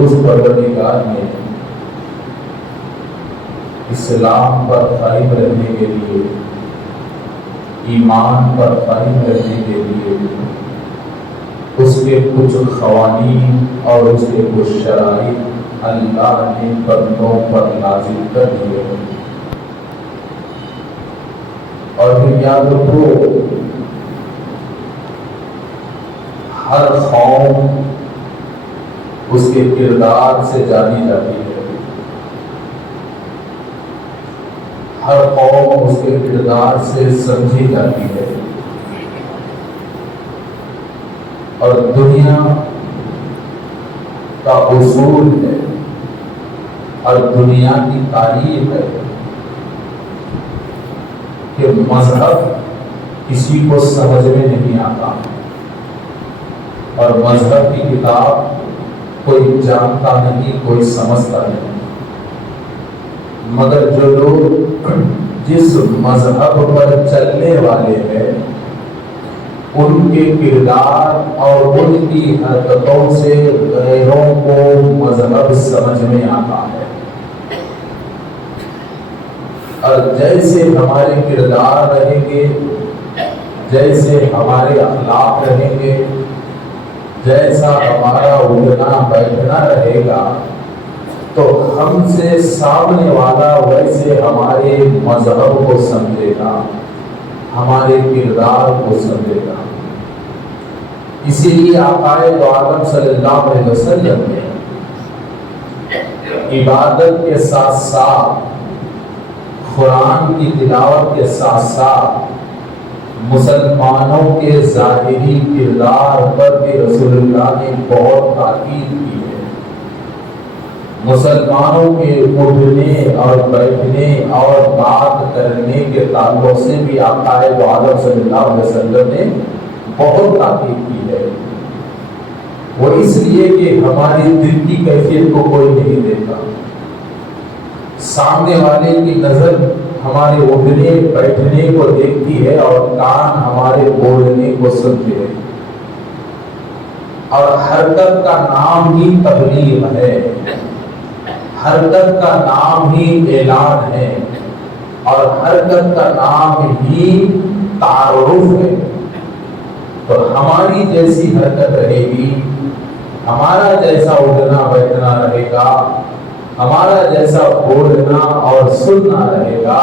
اس پروردگار نے اسلام پر قائم رہنے کے لیے، ایمان پر قائم رہنے کے لیے اس کے کچھ قوانین اور اس کے کچھ شرائط اللہ نے بندوں پر نازل کر دیے ہیں۔ اور پھر یاد رکھو، ہر قوم اس کے کردار سے جانی جاتی ہے، ہر قوم اس کے کردار سے سمجھی جاتی ہے، اور دنیا کا اصول ہے اور دنیا کی تاریخ ہے کہ مذہب کسی کو سمجھ میں نہیں آتا، اور مذہب کی کتاب کوئی جانتا نہیں، کوئی سمجھتا نہیں، مگر جو لوگ جس مذہب پر چلنے والے ہیں ان کے کردار اور ان کی حرکتوں سے غیروں کو مذہب سمجھ میں آتا ہے۔ اور جیسے ہمارے کردار رہیں گے، جیسے ہمارے اخلاق رہیں گے، جیسا ہمارا اٹھنا بیٹھنا رہے گا، تو ہم سے سامنے والا ویسے ہمارے مذہب کو سمجھے گا، ہمارے کردار کو سمجھے گا۔ اسی لیے آقا دو عالم صلی اللہ علیہ وسلم نے عبادت کے ساتھ ساتھ، قرآن کی تلاوت کے ساتھ ساتھ مسلمانوں کے ظاہری کردار پر بھی رسول اللہ نے بہت تاکید کی ہے۔ مسلمانوں کے اٹھنے اور بیٹھنے اور بات کرنے کے تعلق سے بھی آقا دو عالم صلی اللہ علیہ وسلم نے بہت تاکید کی ہے۔ وہ اس لیے کہ ہماری دل کی کیفیت کو کوئی نہیں دیکھتا، سامنے والے کی نظر ہمارے اٹھنے بیٹھنے کو دیکھتی ہے اور کان ہمارے بولنے کو سنتے ہیں، اور حرکت کا نام ہی تبلیغ ہے، حرکت کا نام ہی اعلان ہے، اور حرکت کا نام ہی تعارف ہے۔ تو ہماری جیسی حرکت رہے گی، ہمارا جیسا اٹھنا بیٹھنا رہے گا، ہمارا جیسا بولنا اور سننا رہے گا،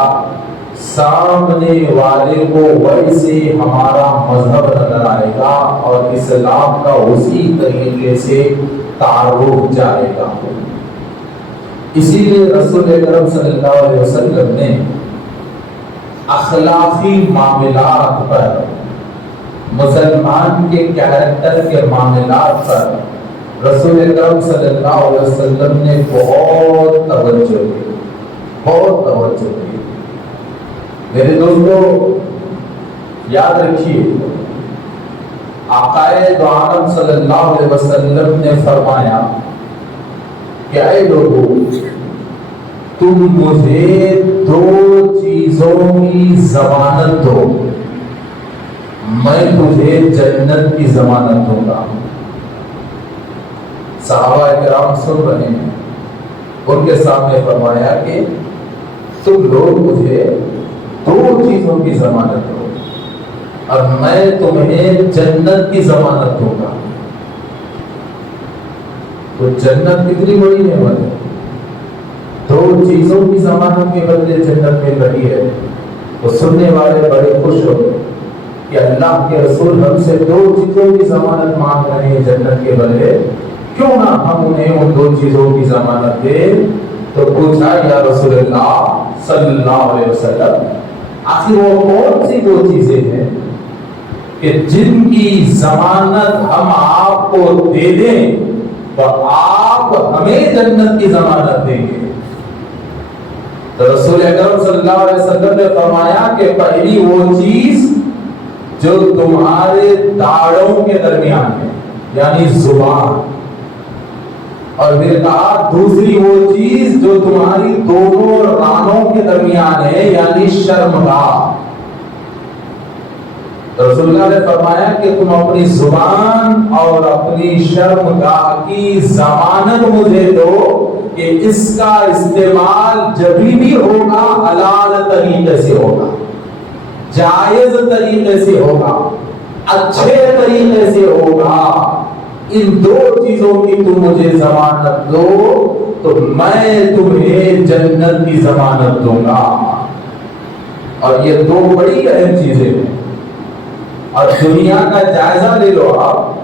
سامنے والے کو ویسے ہمارا مذہب نظر آئے گا اور اسلام کا اسی طریقے سے تعارف جائے گا۔ اسی لیے رسول اکرم صلی اللہ علیہ وسلم نے اخلاقی معاملات پر، مسلمان کے کیریکٹر کے معاملات پر رسول اکرم صلی اللہ علیہ وسلم نے بہت توجہ دی، بہت توجہ دی۔ میرے دوستو یاد رکھیے، آقا دو عالم صلی اللہ علیہ وسلم نے فرمایا کہ اے لوگو، تم مجھے دو چیزوں کی ضمانت دو، میں تجھے جنت کی ضمانت دوں گا۔ صحابہ کرام سن رہے ہیں، ان کے سامنے فرمایا کہ تم لوگ مجھے دو چیزوں کی ضمانت دو اور میں تمہیں جنت کی ضمانت دوں گا۔ تو جنت کتنی بڑی نعمت ہے، دو چیزوں کی ضمانت کے بدلے جنت مل رہی ہے۔ تو سننے والے بڑے خوش ہو کہ اللہ کے رسول ہم سے دو چیزوں کی ضمانت مانگ رہے ہیں جنت کے بدلے، کیوں نہ ہم انہیں ان دو چیزوں کی ضمانت دیں؟ تو پوچھا یا رسول اللہ صلی اللہ علیہ وسلم، آخر وہ کون سی دو چیزیں ہیں کہ جن کی ضمانت ہم آپ کو دے دیں تو آپ ہمیں جنت کی ضمانت دیں گے؟ تو رسول اکرم صلی اللہ علیہ وسلم نے فرمایا کہ پہلی وہ چیز جو تمہارے داڑھوں کے درمیان ہے، یعنی زبان، اور پھر کہا دوسری وہ چیز جو تمہاری دونوں رانوں کے درمیان ہے، یعنی شرمگاہ۔ رسول اللہ نے فرمایا کہ تم اپنی زبان اور اپنی شرمگاہ کی ضمانت مجھے دو کہ اس کا استعمال جب بھی ہوگا حلال طریقے سے ہوگا، جائز طریقے سے ہوگا، اچھے طریقے سے ہوگا۔ ان دو چیزوں کی تم مجھے ضمانت دو تو میں تمہیں جنت کی ضمانت دوں گا۔ اور یہ دو بڑی اہم چیزیں ہیں۔ اور دنیا کا جائزہ لے لو آپ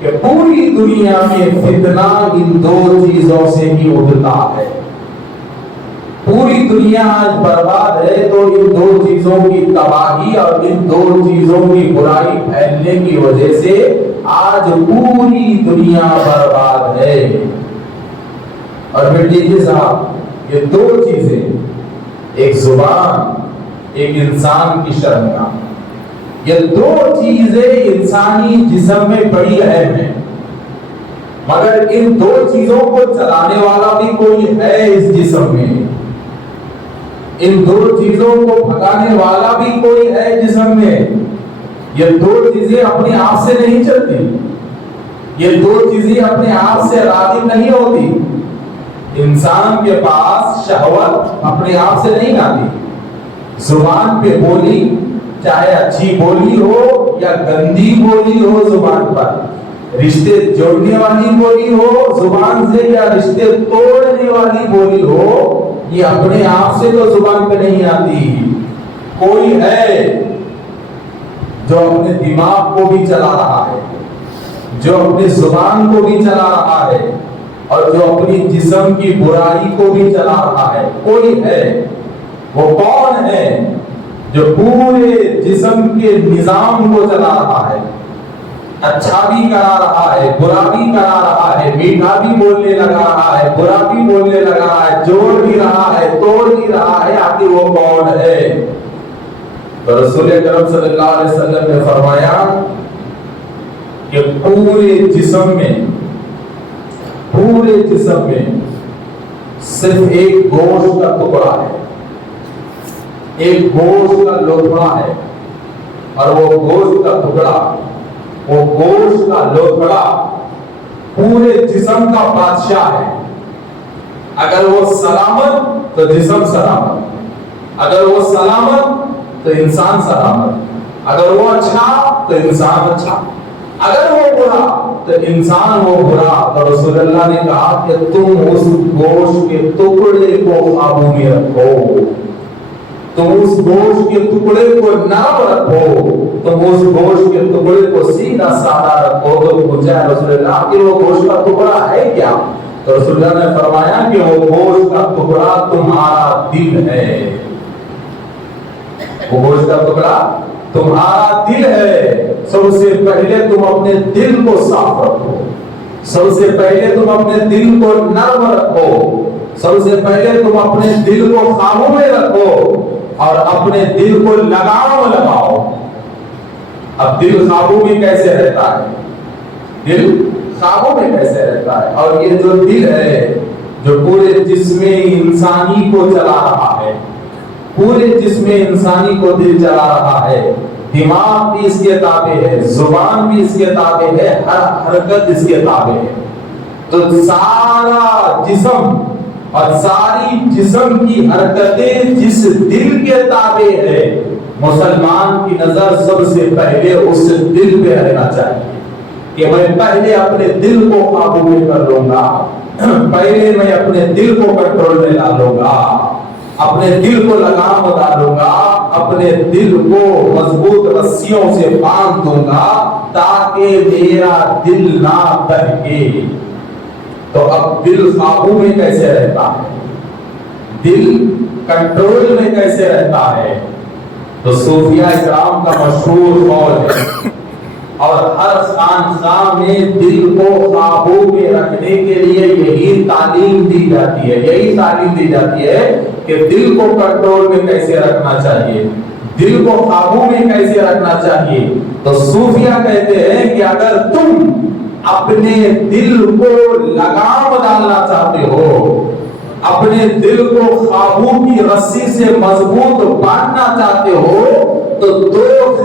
کہ پوری دنیا میں فتنہ ان دو چیزوں سے ہی اٹھتا ہے۔ پوری دنیا آج برباد ہے تو ان دو چیزوں کی تباہی اور ان دو چیزوں کی برائی پھیلنے کی وجہ سے آج پوری دنیا برباد ہے۔ اور پھر دیکھیے صاحب، یہ دو چیزیں، ایک زبان، ایک انسان کی شرمگاہ، یہ دو چیزیں انسانی جسم میں بڑی اہم ہیں، مگر ان دو چیزوں کو چلانے والا بھی کوئی ہے اس جسم میں، ان دو چیزوں کو بھگانے والا بھی کوئی ہے جسم میں۔ یہ دو چیزیں اپنے آپ سے نہیں چلتی، یہ دو چیزیں اپنے آپ سے راغب نہیں ہوتی۔ انسان کے پاس شہوت اپنے آپ سے نہیں آتی۔ زبان پہ بولی، چاہے اچھی بولی ہو یا گندی بولی ہو، زبان پر رشتے جوڑنے والی بولی ہو زبان سے یا رشتے توڑنے والی بولی ہو، یہ اپنے آپ سے تو زبان پہ نہیں آتی۔ کوئی ہے جو اپنے دماغ کو بھی چلا رہا ہے، جو اپنی زبان کو بھی چلا رہا ہے، اور جو اپنی جسم کی برائی کو بھی چلا رہا ہے۔ کوئی ہے، وہ کون ہے جو پورے جسم کے نظام کو چلا رہا ہے، اچھا بھی کرا رہا ہے، برا بھی کرا رہا ہے، میٹھا بھی بولنے لگا رہا ہے، برا بھی بولنے لگا رہا ہے، جوڑ بھی رہا ہے، توڑ بھی رہا ہے، آخر وہ کون ہے؟ تو رسول اکرم صلی اللہ علیہ وسلم نے فرمایا کہ پورے جسم میں صرف ایک گوشت کا ٹکڑا ہے، ایک گوشت کا لوتھڑا ہے، اور وہ گوشت کا ٹکڑا، وہ گوشت کا لوتھڑا پورے جسم کا بادشاہ ہے۔ اگر وہ سلامت تو جسم سلامت، اگر وہ سلامت تو انسان سلامت، اگر وہ اچھا تو انسان اچھا، اگر وہ برا تو انسان وہ برا۔ تو رسول اللہ نے کہا کہ تم اس گوشت کے ٹکڑے کو قابو میں رکھو، تم اس گوشت کے ٹکڑے کو نرم رکھو، تم اس گوشت کے ٹکڑے کو سیدھا سادہ رکھو۔ تو پوچھا رسول اللہ کہ وہ گوشت کا ٹکڑا ہے کیا؟ تو رسول اللہ نے فرمایا کہ وہ گوشت کا ٹکڑا تمہارا دل ہے، وہ گوشت کا ٹکڑا تمہارا دل ہے۔ سب سے پہلے تم اپنے دل کو صاف رکھو، سب سے پہلے تم اپنے دل کو نرم رکھو، سب سے پہلے تم اپنے دل کو قابو میں رکھو اور اپنے دل کو لگام لگاؤ۔ اب دل قابو میں کیسے رہتا ہے؟ دل قابو میں کیسے رہتا ہے؟ اور یہ جو دل ہے جو پورے جسم انسانی کو چلا رہا ہے، پورے جسم انسانی کو دل چلا رہا ہے، دماغ بھی اس کے تابع ہے، زبان بھی اس کے تابع ہے، ہر حرکت اس کے تابع ہے۔ تو سارا جسم اور ساری جسم کی حرکتیں جس دل کے تابع ہے، مسلمان کی نظر سب سے پہلے اس دل پہ رہنا چاہیے کہ میں پہلے اپنے دل کو قابو میں کر لوں گا، پہلے میں اپنے دل کو کنٹرول میں ڈالوں گا، اپنے دل کو لگام ڈالوں گا، اپنے دل کو مضبوط رسیوں سے باندھ دوں گا تاکہ میرا دل نہ بہکے۔ تو اب دل قابو میں کیسے رہتا ہے؟ دل کنٹرول میں کیسے رہتا ہے؟ تو صوفیہ اکرام کا مشہور قول ہے، اور ہر خانقاہ میں دل کو قابو میں رکھنے کے لیے یہی تعلیم دی جاتی ہے، یہی تعلیم دی جاتی ہے کہ دل کو کنٹرول میں کیسے رکھنا چاہیے، دل کو قابو میں کیسے رکھنا چاہیے۔ تو صوفیہ کہتے ہیں کہ اگر تم اپنے دل کو لگام ڈالنا چاہتے ہو، اپنے دل کو قابو کی رسی سے مضبوط باندھنا چاہتے ہو، تو دو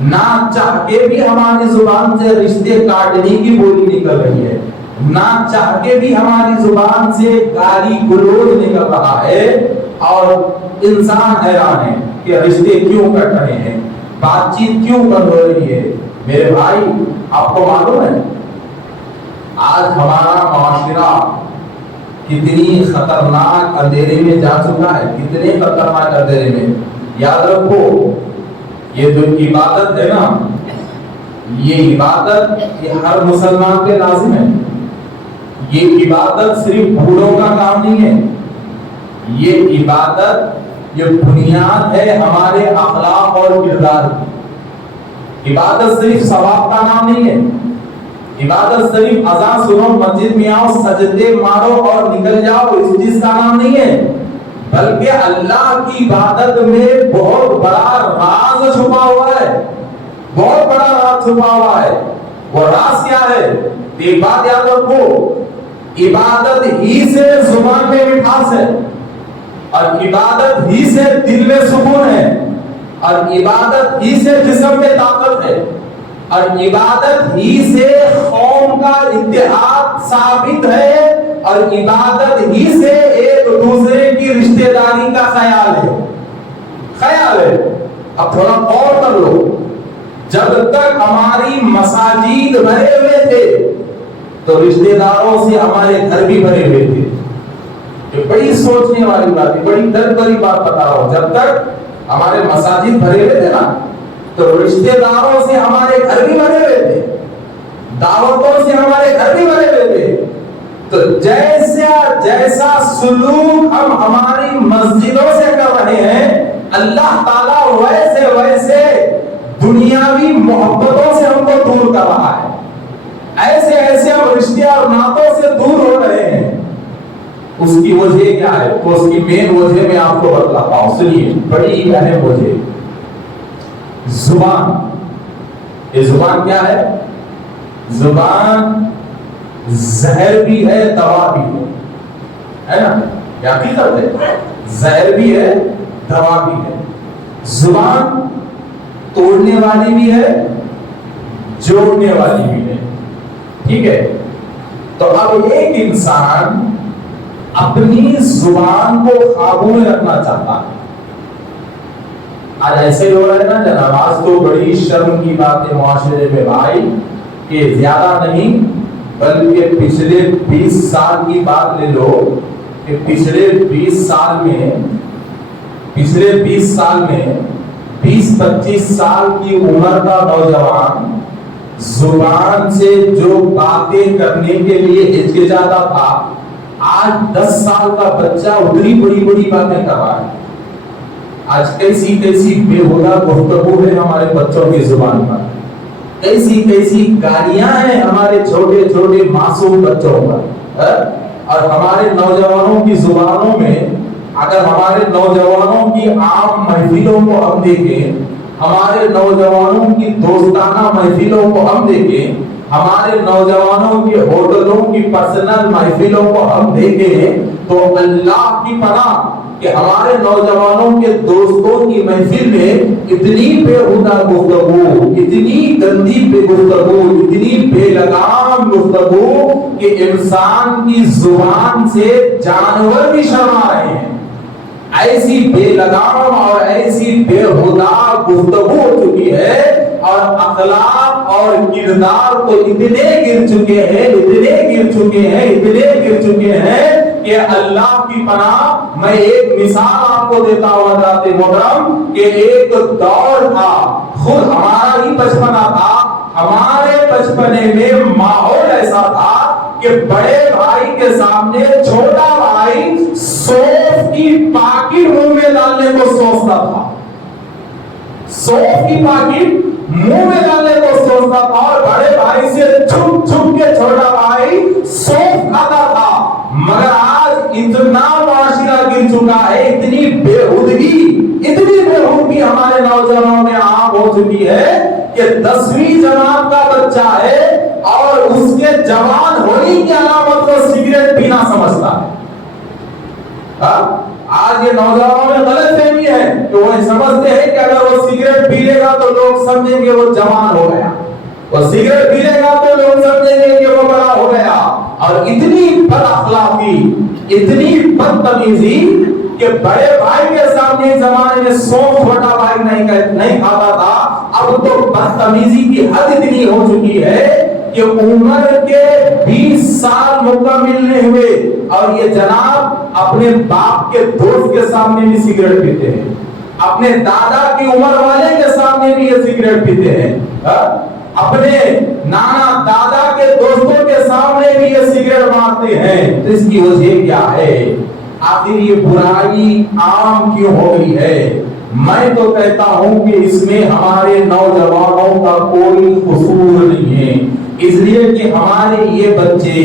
نہ چاہ کے بھی ہماری زبان سے رشتے کاٹنے کی بولی نکل رہی ہے، نہ چاہ کے بھی ہماری زبان سے گالی گلوچ نکل رہا ہے، اور انسان حیران ہے کہ رشتے کیوں کٹ رہے ہیں، بات چیت کیوں بند ہو رہی ہے۔ میرے بھائی آپ کو معلوم ہے آج ہمارا معاشرہ کتنی خطرناک اندھیرے میں جا چکا ہے، کتنے خطرناک اندھیرے میں۔ یاد رکھو یہ جو عبادت ہے نا، یہ عبادت یہ ہر مسلمان پہ لازم ہے۔ یہ عبادت صرف بوڑھوں کا کام نہیں ہے، یہ عبادت یہ بنیاد ہے ہمارے اخلاق اور کردار کی۔ عبادت صرف ثواب کا نام نہیں ہے، عبادت صرف اذان سنو، مسجد میں آؤ، سجدے مارو اور نکل جاؤ، اس چیز کا نام نہیں ہے، بلکہ اللہ کی عبادت میں بہت بڑا راز چھپا ہوا ہے، بہت بڑا راز چھپا ہوا ہے۔ وہ راز کیا ہے؟ ایک بات یاد رکھو، عبادت ہی سے زبان میں مٹھاس ہے، اور عبادت ہی سے دل میں سکون ہے، اور عبادت ہی سے جسم میں طاقت ہے، اور عبادت ہی سے قوم کا اتحاد ثابت ہے، اور عبادت ہی سے ایک دوسرے کی رشتہ داری کا خیال ہے۔ اب تھوڑا غور کر لو، جب تک ہماری مساجد بھرے ہوئے تھے تو رشتہ داروں سے ہمارے گھر بھی بھرے ہوئے تھے۔ یہ بڑی سوچنے والی بات ہے، بڑی درد بھری بات بتا رہا ہوں۔ جب تک ہمارے مساجد بھرے ہوئے تھے نا تو رشتہ داروں سے ہمارے گھر بھی بھرے ہوئے تھے، دعوتوں سے ہمارے گھر بھی بھرے ہوئے تھے۔ تو جیسا سلوک ہم ہماری مسجدوں سے کر رہے ہیں، اللہ تعالیٰ ویسے دنیاوی محبتوں سے ہم کو دور کر رہا ہے۔ ایسے ہم رشتے اور ناتوں سے دور ہو رہے ہیں۔ اس کی وجہ کیا ہے؟ تو اس کی مین وجہ میں آپ کو بتلاتا ہوں، سنیے، بڑی اہم وجہ، زبان۔ یہ زبان کیا ہے؟ زبان زہر بھی ہے، دوا بھی ہے نا؟ کیا حقیقت ہے؟ زہر بھی ہے، دوا بھی ہے۔ زبان توڑنے والی بھی ہے، جوڑنے والی بھی ہے، ٹھیک ہے؟ تو اب ایک انسان اپنی زبان کو قابو میں رکھنا چاہتا ہے۔ آج ایسے ہو رہا ہے نا جناب، آج تو بڑی شرم کی بات ہے معاشرے میں بھائی، کہ زیادہ نہیں بلکہ پچھلے 20 سال کی بات لے لو، کہ پچھلے 20 سال میں 20-25 سال کی عمر کا نوجوان زبان سے جو باتیں کرنے کے لیے ہچکچاتا تھا، آج 10 سال کا بچہ اتنی بڑی باتیں کر رہا ہے۔ آج کیسی بےہودہ گفتگو ہے ہمارے بچوں کی زبان پر، کیسی گالیاں ہیں ہمارے چھوٹے معصوم بچوں پر۔ اور ہمارے نوجوانوں کی زبانوں میں، اگر ہمارے نوجوانوں کی عام محفلوں کو ہم دیکھیں، ہمارے نوجوانوں کی دوستانہ محفلوں کو ہم دیکھیں، ہمارے نوجوانوں کے ہوٹلوں کی پرسنل محفلوں کو ہم دیکھیں، تو اللہ کی پناہ کہ ہمارے نوجوانوں کے دوستوں کی محفل میں اتنی بےہودہ گفتگو، اتنی گندی گفتگو، اتنی بے لگام گفتگو کہ انسان کی زبان سے جانور بھی شرما رہے ہیں۔ ایسی بے لگام اور ایسی بےہودہ گفتگو ہو چکی ہے، اور اخلاق اور کردار تو اتنے گر چکے ہیں کہ اللہ کی پناہ۔ میں ایک مثال آپ کو دیتا ہوں حضرات محترم، کہ ایک دور تھا، خود ہمارا ہی بچپنا تھا، ہمارے بچپنے میں ماحول ایسا تھا کہ بڑے بھائی کے سامنے چھوٹا بھائی سونف کی پاکٹ منہ میں ڈالنے کو سوچتا تھا، سونف کی پاکٹ منہ میں ڈالنے کو سوچتا تھا، اور بڑے بھائی سے چھپ کے چھوٹا بھائی سونف کھاتا تھا۔ مگر آج اتنا معاشرہ گر چکا ہے، اتنی بےہودگی ہمارے نوجوانوں میں عام ہو چکی ہے کہ 10ویں جماعت کا بچہ ہے اور اس کے جوان ہونے کی علامت کو سگریٹ پینا سمجھتا ہے۔ آج یہ نوجوانوں میں غلط فہمی ہے کہ وہ سمجھتے ہیں کہ اگر وہ سگریٹ پی لے گا تو لوگ سمجھیں گے وہ جوان ہو گیا، وہ سگریٹ پیے گا تو لوگ سمجھیں گے کہ وہ بڑا ہو گیا. اور اتنی بد اخلاقی، اتنی بدتمیزی کہ بڑے بھائی کے سامنے زمانے میں سونف چھوٹا بھائی نہیں کھاتا تھا، اب تو بدتمیزی کی حد اتنی ہو چکی ہے کہ عمر کے 20 سال مکمل نہیں ہوئے اور یہ جناب اپنے باپ کے دوست کے سامنے بھی سگریٹ پیتے ہیں، اپنے دادا کی عمر والے کے سامنے بھی یہ سگریٹ پیتے ہیں، اپنے نانا دادا کے دوستوں کے سامنے بھی یہ سگریٹ مارتے ہیں. تو اس کی وجہ کیا ہے؟ آخر یہ برائی عام کیوں ہو گئی ہے؟ میں تو کہتا ہوں کہ اس میں ہمارے نوجوانوں کا کوئی قصور نہیں ہے، اس لیے کہ ہمارے یہ بچے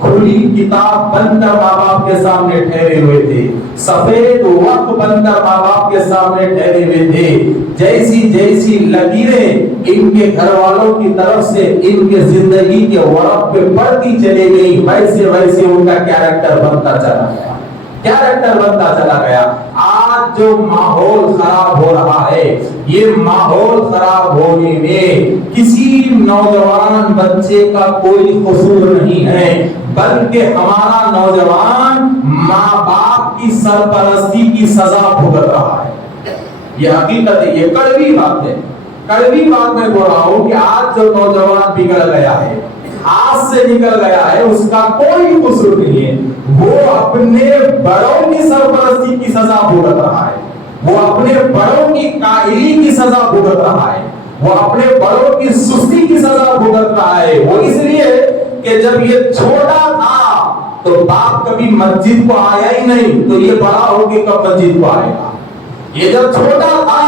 کھلی کتاب بن کر ماں باپ کے سامنے ٹھہرے ہوئے تھے، سفید وقت بن کر ماں باپ کے سامنے ٹھہرے ہوئے تھے. جیسی جیسی لکیریں ان کے گھر والوں کی طرف سے ان کے زندگی کے ورق پہ پڑتی چلی گئی، ویسے ویسے ان کا کیریکٹر بنتا چلا گیا، کیریکٹر بنتا چلا گیا. آج جو ماحول خراب ہو رہا ہے، یہ ماحول خراب ہونے میں کسی نوجوان بچے کا کوئی قصور نہیں ہے، بلکہ ہمارا نوجوان ماں باپ کی سرپرستی کی سزا بھگت رہا ہے. یہ حقیقت ہے، یہ کڑوی بات ہے، کڑوی بات میں بول رہا ہوں کہ آج جو نوجوان بگڑ گیا ہے، ہاتھ سے نکل گیا ہے، اس کا کوئی قصور نہیں ہے، وہ اپنے بڑوں کی سرپرستی کی سزا بھگت رہا ہے، وہ اپنے بڑوں کی کاہلی کی سزا بھگت رہا ہے، وہ اپنے بڑوں کی سستی کی سزا بھگت رہا ہے. وہ اس لیے کہ جب یہ چھوٹا تھا تو باپ کبھی مسجد کو آیا ہی نہیں، تو یہ بڑا ہو کے کب مسجد کو آئے گا؟ یہ جب چھوٹا تھا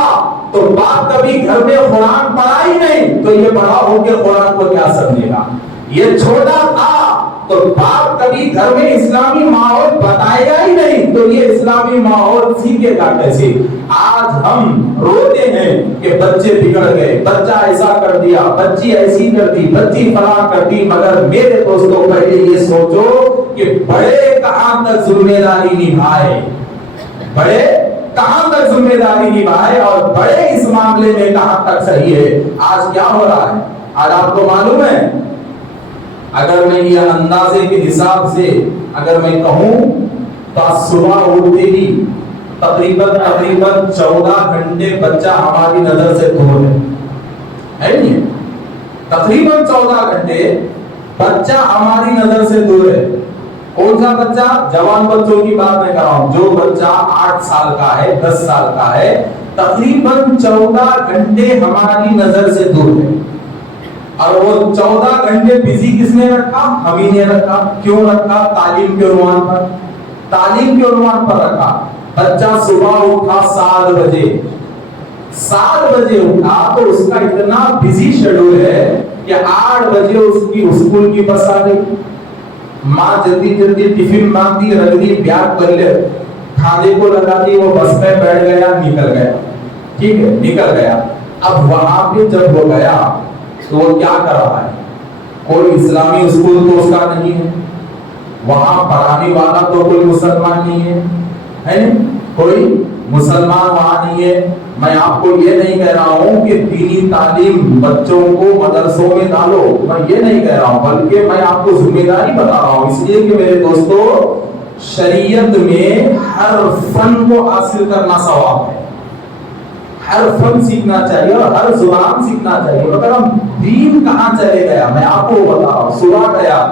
تو باپ کبھی گھر میں قرآن پڑھا ہی نہیں، تو یہ بڑا ہو کے قرآن کو کیا سمجھے گا؟ یہ چھوٹا تھا تو باپ کبھی گھر میں اسلامی ماحول بتائے گا ہی نہیں، تو یہ اسلامی ماحول سیکھے گا کیسے؟ آج ہم روتے ہیں کہ بچے بگڑ گئے، بچہ ایسا کر دیا، بچی ایسی کر دی، بچی فلاں کر دی. مگر میرے دوستوں پہلے یہ سوچو کہ بڑے کہاں تک ذمہ داری نبھائے، بڑے کہاں تک ذمہ داری نبھائے اور بڑے اس معاملے میں کہاں تک صحیح ہے. آج کیا ہو رہا ہے؟ آج آپ کو معلوم ہے، اگر میں یہ اندازے کے حساب سے اگر میں کہوں تو صبح اٹھتے ہی تقریباً 14 گھنٹے بچہ ہماری نظر سے دور ہے نہیں؟ تقریباً 14 گھنٹے بچہ ہماری نظر سے دور ہے. کون سا بچہ؟ جوان بچوں کی بات میں کر رہا ہوں. جو بچہ 8 سال کا ہے، 10 سال کا ہے، تقریباً 14 گھنٹے ہماری نظر سے دور ہے. اور وہ 14 گھنٹے بزی کس نے رکھا؟ ہم ہی نے رکھا. کیوں رکھا؟ تعلیم کے عنوان پر، تعلیم کے عنوان پر رکھا. بچہ صبح اٹھا 7 بجے، 7 بجے اٹھا تو اس کا اتنا بزی شیڈول ہے کہ 8 بجے اس کی اسکول کی بس آ گئی. ماں جلدی جلدی ٹفن باندھی، رکھ دی، بیگ کر لے، کھانے کو لگا دی، وہ بس میں بیٹھ گیا، نکل گیا. ٹھیک ہے، نکل گیا. اب وہاں پہ جب وہ گیا تو وہ کیا کر رہا ہے؟ کوئی اسلامی اسکول تو اس کا نہیں ہے، وہاں پڑھانے والا تو کوئی مسلمان نہیں ہے نہیں؟ کوئی مسلمان وہاں نہیں ہے. میں آپ کو یہ نہیں کہہ رہا ہوں کہ دینی تعلیم بچوں کو مدرسوں میں ڈالو، میں یہ نہیں کہہ رہا ہوں، بلکہ میں آپ کو ذمہ داری بتا رہا ہوں. اس لیے کہ میرے دوستو، شریعت میں ہر فن کو حاصل کرنا ثواب ہے، ہر فن سیکھنا چاہیے اور ہر زبان سیکھنا چاہیے. مگر ہم دین کہاں چلے گیا؟ میں آپ کو بتا رہا ہوں. صبح گیا،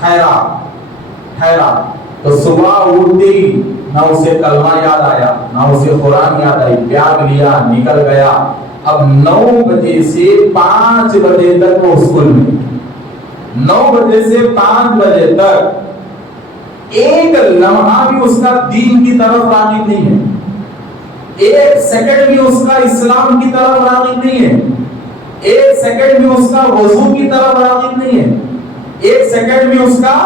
ٹھہرا تو صبح اٹھتے ہی نہ اسے کلمہ یاد آیا، نہ اسے قرآن یاد آئی، بیگ لیا، نکل گیا. اب 9 بجے سے 5 بجے تک وہ اسکول میں، 9 بجے سے 5 بجے تک ایک لمحہ بھی اس کا دین کی طرف راغب نہیں ہے، 1 سیکنڈ بھی اس کا اسلام کی طرف راغب نہیں ہے، 1 سیکنڈ بھی اس کا وضو کی طرف راغب نہیں ہے، 1 سیکنڈ بھی اس کا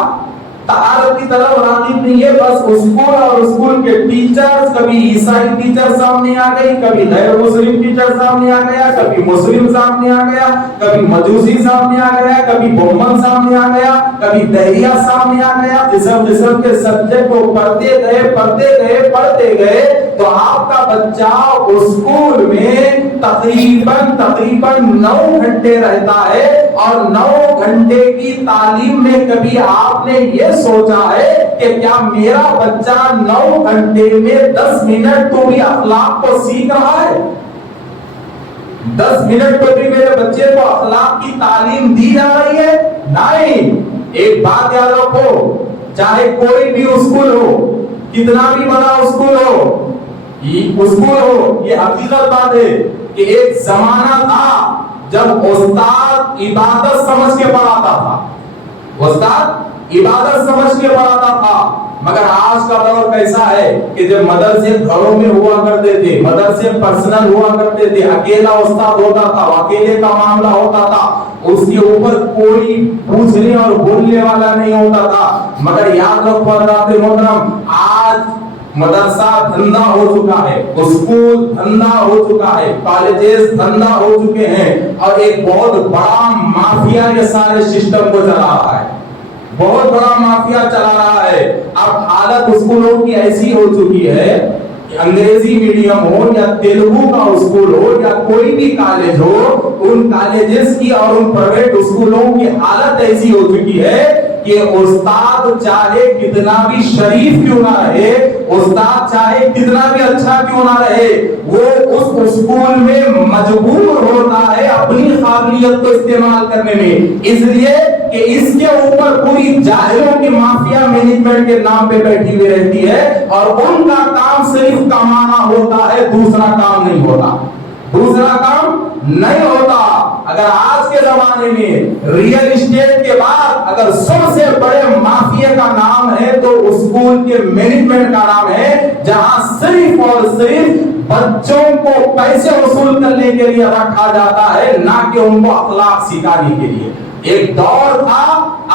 طہارت کی طرف راغب نہیں ہے، بس اسکول اور اسکول کے ٹیچرز، کبھی عیسائی ٹیچر سامنے آ گئی، کبھی غیر مسلم ٹیچر سامنے آ گیا، کبھی مسلم سامنے آ گیا، کبھی مجوسی سامنے آ گیا، کبھی بہمن سامنے آ گیا، کبھی دہریہ سامنے آ گیا، قسم کے سبجیکٹ کو پڑھتے گئے تو آپ کا بچہ اسکول میں تقریباً 9 گھنٹے رہتا ہے، اور 9 گھنٹے کی تعلیم میں کبھی آپ نے یہ سوچا ہے کہ کیا میرا بچہ 9 گھنٹے میں 10 منٹ تو بھی اخلاق کو سیکھ رہا ہے؟ 10 منٹ تو بھی میرے بچے کو اخلاق کی تعلیم دی جا رہی ہے؟ نہیں۔ ایک بات یاد رکھو، چاہے کوئی بھی اسکول ہو، کتنا بھی بڑا اسکول ہو، یہ حقیقت بات ہے کہ ایک زمانہ تھا جب استاد عبادت سمجھ کے پڑھاتا تھا، مگر آج کا دور کیسا ہے کہ جب مدرسے گھروں میں ہوا کرتے تھے، مدرسے پرسنل ہوا کرتے تھے، اکیلا استاد ہوتا تھا، اکیلے کا معاملہ ہوتا تھا، اس کے اوپر کوئی پوچھنے اور بولنے والا نہیں ہوتا تھا۔ مگر یاد رکھو حضرات محترم، آج مدرسہ دھندا ہو چکا ہے، اسکول دھندا ہو چکا ہے، کالجز دھندا ہو چکے ہیں، اور ایک بہت بڑا مافیا یہ سارے سسٹم کو چلا رہا ہے، بہت بڑا مافیا چلا رہا ہے۔ اب حالت اسکولوں کی ایسی ہو چکی ہے کہ انگریزی میڈیم ہو یا تیلگو کا اسکول ہو یا کوئی بھی کالج ہو، ان کالجز کی اور ان پرائیویٹ اسکولوں کی حالت ایسی ہو چکی ہے کہ استاد چاہے کتنا بھی شریف کیوں نہ رہے، استاد چاہے کتنا بھی اچھا کیوں نہ رہے، وہ اس اسکول میں مجبور ہوتا ہے اپنی قابلیت کو استعمال کرنے میں، اس لیے کہ اس کے اوپر پوری جاہلوں کی مافیا مینجمنٹ کے نام پہ بیٹھی ہوئی رہتی ہے، اور ان کا کام صرف کمانا ہوتا ہے، دوسرا کام نہیں ہوتا۔ اگر آج کے زمانے میں ریئل اسٹیٹ کے بعد اگر سب سے بڑے مافیا کا نام ہے تو اسکول کے مینجمنٹ کا نام ہے، جہاں صرف اور صرف بچوں کو پیسے وصول کرنے کے لیے رکھا جاتا ہے، نہ کہ ان کو اخلاق سکھانے کے لیے۔ ایک دور تھا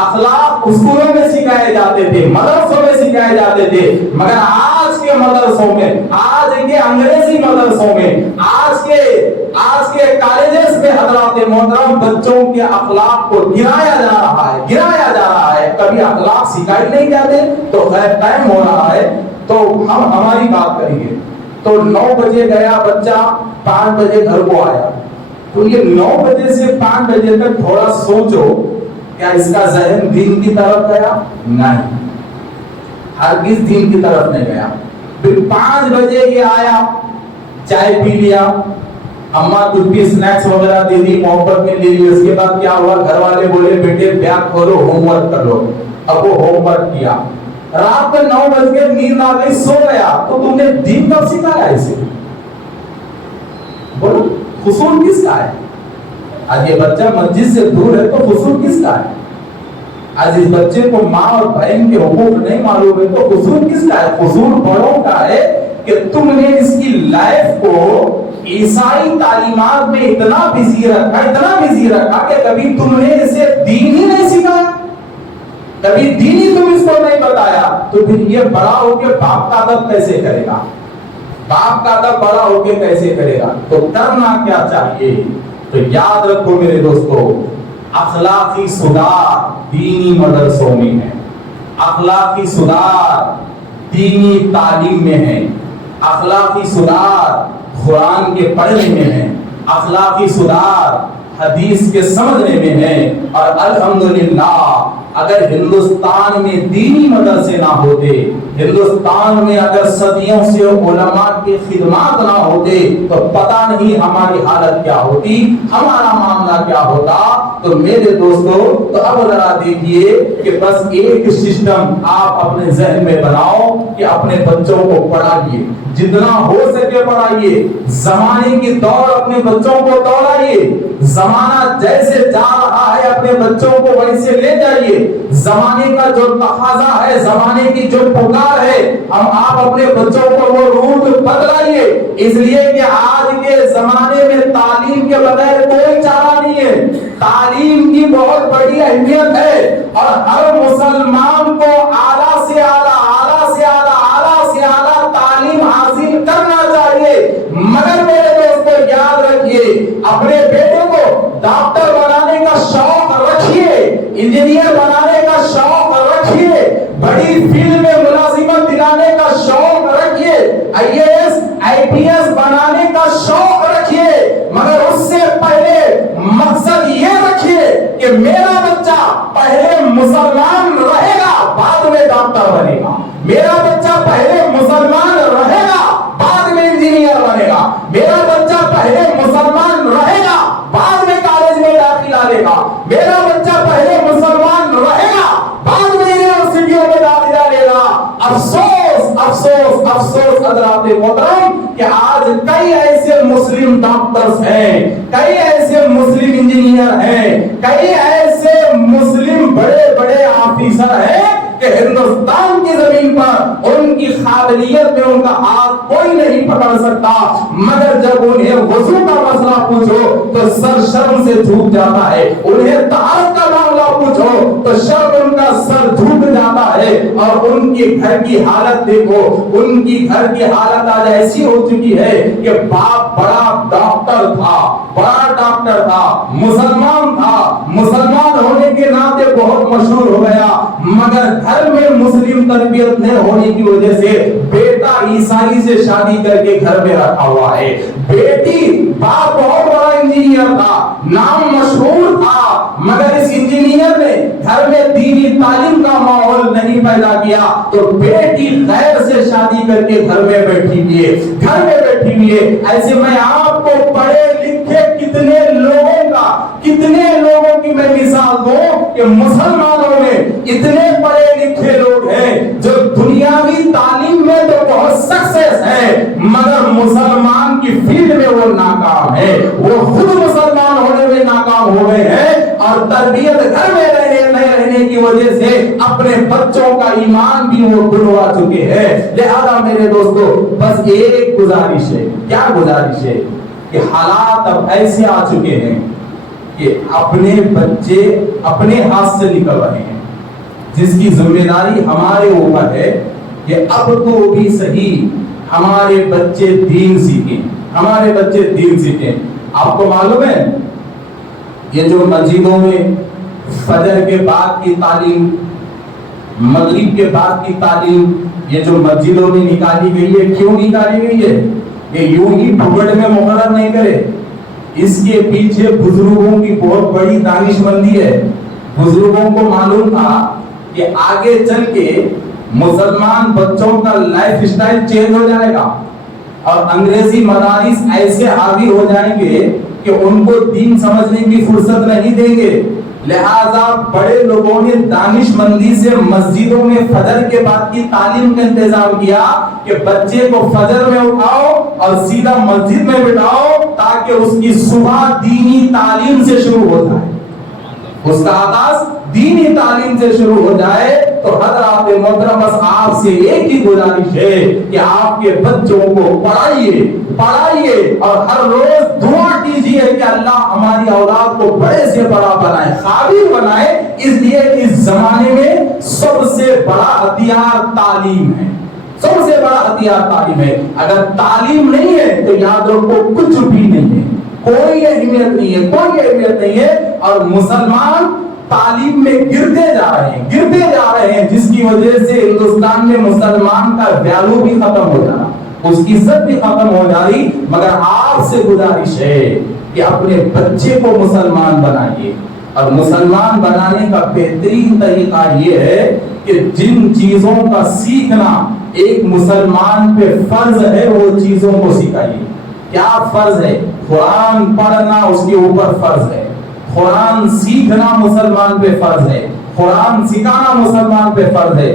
اخلاق اسکولوں میں سکھائے جاتے تھے، مدرسوں میں سکھائے جاتے تھے، مگر آج کے مدرسوں میں، آج کے انگریزی مدرسوں میں، آج کے کالجز میں حضرات محترم بچوں کے اخلاق کو گرایا جا رہا ہے، کبھی اخلاق سکھائے نہیں جاتے۔ تو خیر ٹائم ہو رہا ہے تو ہم ہماری بات کریں گے۔ تو 9 بجے گیا بچہ، 5 بجے گھر کو آیا، تو یہ 9 بجے سے 5 بجے تک تھوڑا سوچو، کیا اس کا ذہن دین کی طرف گیا؟ نہیں، ہرگز دین کی طرف نہیں گیا۔ پھر 5 بجے یہ آیا، چائے پی لیا، اماں کچھ بھی سنیکس وغیرہ دے دی، محبت میں لے لی، اس کے بعد کیا ہوا، گھر والے بولے بیٹے بیگ کھولو، ہوم ورک کر لو۔ اب وہ ہوم ورک کیا، رات میں 9 بج کے نیند آ گئی، سو گیا، تو تم نے دین کب سکھایا اسے؟ بولو، قصور کس کا ہے؟ آج یہ بچہ مسجد سے دور ہے تو قصور کس کا ہے؟ آج اس بچے کو ماں اور بہن کے حقوق نہیں معلوم ہے تو قصور کس کا ہے؟ قصور بڑوں کا ہے کہ تم نے اس کی لائف کو عیسائی تعلیمات میں اتنا بزی رکھا کہ کبھی تم نے اسے دین ہی نہیں سکھایا، کبھی دین ہی تم اس کو نہیں بتایا، تو پھر یہ بڑا ہو کے باپ کا ادب کیسے کرے گا؟ باپ کا ادب بڑا ہو کے کیسے کرے گا؟ تو کرنا کیا چاہیے؟ تو یاد رکھو میرے دوستو، اخلاقی سدھار دینی مدرسوں میں ہے، اخلاقی سدھار دینی تعلیم میں ہے، اخلاقی سدھار قرآن کے پڑھنے میں ہے، اخلاقی سدھار حدیث کے سمجھنے میں ہے۔ اور الحمدللہ اگر ہندوستان میں دینی مدرسے نہ ہوتے، ہندوستان میں اگر صدیوں سے علماء کی خدمات نہ ہوتے، تو پتہ نہیں ہماری حالت کیا ہوتی، ہمارا معاملہ کیا ہوتا۔ تو میرے دوستو، تو اب ذرا دیکھیے کہ بس ایک سسٹم آپ اپنے ذہن میں بناؤ کہ اپنے بچوں کو پڑھائیے، جتنا ہو سکے پڑھائیے، زمانے کی دوڑ اپنے بچوں کو دوڑائیے، زمانہ جیسے جا رہا ہے اپنے بچوں کو ویسے لے جائیے، زمانے کا جو تقاضا ہے، زمانے کی جو پکار ہے، آپ اپنے بچوں کو وہ روٹ بدلائیے، اس لیے کہ آج کے زمانے میں تعلیم کے بغیر کوئی چارہ نہیں ہے۔ تعلیم کی بہت بڑی اہمیت ہے اور ہر مسلمان کو اعلیٰ سے اعلیٰ تعلیم حاصل کرنا چاہیے. مگر میرے دوستو یاد رکھیے, اپنے بیٹے کو ڈاکٹر بنانے کا شوق رکھیے, انجینئر بنانے کا شوق رکھیے, بڑی فیلڈ میں ملازمت دلانے کا شوق رکھیے, IAS IPS بنانے کا شوق رکھیے, مگر اس سے پہلے مقصد یہ رکھیے کہ میرا بچہ پہلے مسلمان رہے گا بعد میں ڈاکٹر بنے گا, میرا بچہ پہلے مسلمان رہے گا بعد میں انجینئر بنے گا, میرا بچہ پہلے مسلمان رہے گا بعد میں کالج میں داخلہ لے گا, میرا بچہ پہلے مسلمان رہے گا بعد میں یونیورسٹیوں میں داخلہ لے گا. افسوس افسوس افسوس حضرات محترم کہ آج کئی ایسے مسلم ڈاکٹرز ہیں, کئی ایسے مسلم انجینئر ہیں, کئی ایسے مسلم بڑے بڑے آفیسر ہیں کہ ہندوستان کی زمین پر ان کی قابلیت میں ان کا ہاتھ کوئی نہیں پکڑ سکتا, مگر جب انہیں وضو کا مسئلہ پوچھو تو سر شرم سے جھک جاتا ہے, انہیں طہارت کا معاملہ پوچھو تو شرم ان کا سر جھک جاتا ہے. اور ان کی گھر کی حالت دیکھو, ان کی گھر کی حالت آج ایسی ہو چکی ہے کہ باپ بڑا ڈاکٹر تھا, مسلمان تھا, مسلمان ہونے کے ناطے بہت مشہور ہو گیا, مگر گھر میں مسلم تربیت نہ ہونے کی وجہ سے بیٹا عیسائی سے شادی کر کے گھر میں رکھا ہوا ہے. بیٹی باپ بہت بڑا انجینئر تھا, نام مشہور تھا, مگر اس انجینئر نے گھر میں دینی تعلیم کا ماحول نہیں پیدا کیا تو بیٹی غیر سے شادی کر کے گھر میں بیٹھی ہوئی ہے. ایسے میں آپ کو پڑھے لکھے کتنے لوگوں کی میں مثال دوں کہ مسلمانوں میں اتنے پڑھے لکھے لوگ ہیں جو دنیاوی تعلیم میں تو بہت سکسیس ہے, مگر مسلمان کی فیلڈ میں وہ ناکام ہے, وہ خود مسلمان ہونے میں ناکام ہو گئے ہیں اور تربیت گھر میں رہنے کی وجہ سے اپنے بچوں کا ایمان بھی وہ ڈلوا چکے ہیں. لہذا میرے دوستو بس ایک گزارش ہے, کیا گزارش ہے کہ حالات اب ایسے آ چکے ہیں کہ اپنے بچے اپنے ہاتھ سے نکل رہے ہیں, جس کی ذمہ داری ہمارے اوپر ہے کہ اب تو بھی صحیح ہمارے بچے دین سیکھیں. آپ کو معلوم ہے یہ جو مسجدوں میں فجر کے بعد کی تعلیم, مغرب کے بعد کی تعلیم, یہ جو مسجدوں میں نکالی گئی ہے, کیوں نکالی گئی ہے؟ کہ یوں ہی بھگڑ میں مقرر نہیں کرے, اس کے پیچھے بزرگوں کی بہت بڑی دانش مندی ہے. بزرگوں کو معلوم تھا کہ آگے چل کے مسلمان بچوں کا لائف سٹائل چینج ہو جائے گا اور انگریزی مدارس ایسے حاوی ہو جائیں گے کہ ان کو دین سمجھنے کی فرصت نہیں دیں گے. لہذا بڑے لوگوں نے دانش مندی سے مسجدوں میں فجر کے بعد کی تعلیم کا انتظام کیا کہ بچے کو فجر میں اٹھاؤ اور سیدھا مسجد میں بٹھاؤ تاکہ اس کی صبح دینی تعلیم سے شروع ہو جائے, اس کا آغاز دینی تعلیم سے شروع ہو جائے. تو حضرات محترم بس آپ سے ایک ہی گزارش ہے کہ آپ کے بچوں کو پڑھائیے اور ہر روز دعا کیجیے کہ اللہ ہماری اولاد کو بڑے سے بڑا بنائے, قابل بنائے. اس لیے اس زمانے میں سب سے بڑا ہتھیار تعلیم ہے, سب سے بڑا ہتھیار تعلیم ہے. اگر تعلیم نہیں ہے تو یاد رکھو کچھ بھی نہیں ہے, کوئی اہمیت نہیں ہے. اور مسلمان تعلیم میں گرتے جا رہے ہیں جس کی وجہ سے ہندوستان میں مسلمان کا ویلیو بھی ختم ہو جا رہا, اس کی عزت بھی ختم ہو جا رہی. مگر آپ سے گزارش ہے کہ اپنے بچے کو مسلمان بنائیے, اور مسلمان بنانے کا بہترین طریقہ یہ ہے کہ جن چیزوں کا سیکھنا ایک مسلمان پہ فرض ہے وہ چیزوں کو سکھائیے. کیا فرض ہے؟ قرآن پڑھنا اس کے اوپر فرض ہے, قرآن سیکھنا مسلمان پہ فرض ہے, قرآن سکھانا مسلمان پہ فرض ہے.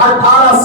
18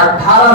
18